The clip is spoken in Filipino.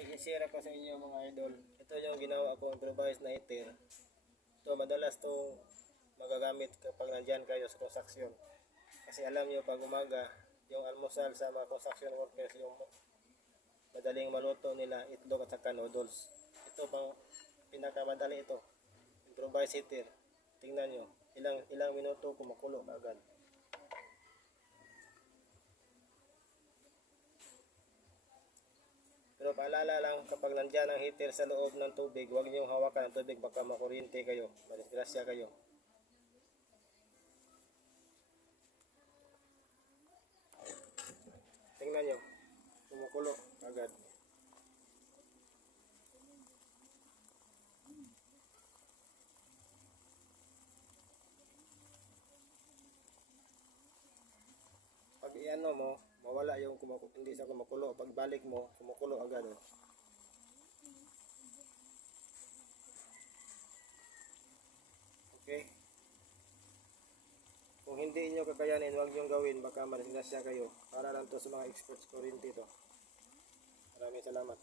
may i-share ako sa inyo mga idol. Ito yung ginawa ko improvised na heater. Ito madalas itong magagamit kapag nandyan kayo sa construction. Kasi alam nyo pag umaga, yung almusal sa mga construction workers, yung madaling maluto nila itlog at saka noodles. Ito pang pinakamadali ito. Improvised heater. Tingnan nyo, ilang minuto kumukulo agad. Pero paalala lang, kapag nandyan ang heater sa loob ng tubig, huwag niyong hawakan ang tubig, baka makuryente kayo, madisgrasya kayo. Tingnan nyo, kumukulo agad. Pag iano mo, mawala yung hindi sa kumukulo. Pag balik mo, kumukulo agad. Oh. Okay? Kung hindi nyo kakayanin, huwag nyo gawin. Baka madisgrasya kayo. Para lang to sa mga experts ko rin dito. Maraming salamat.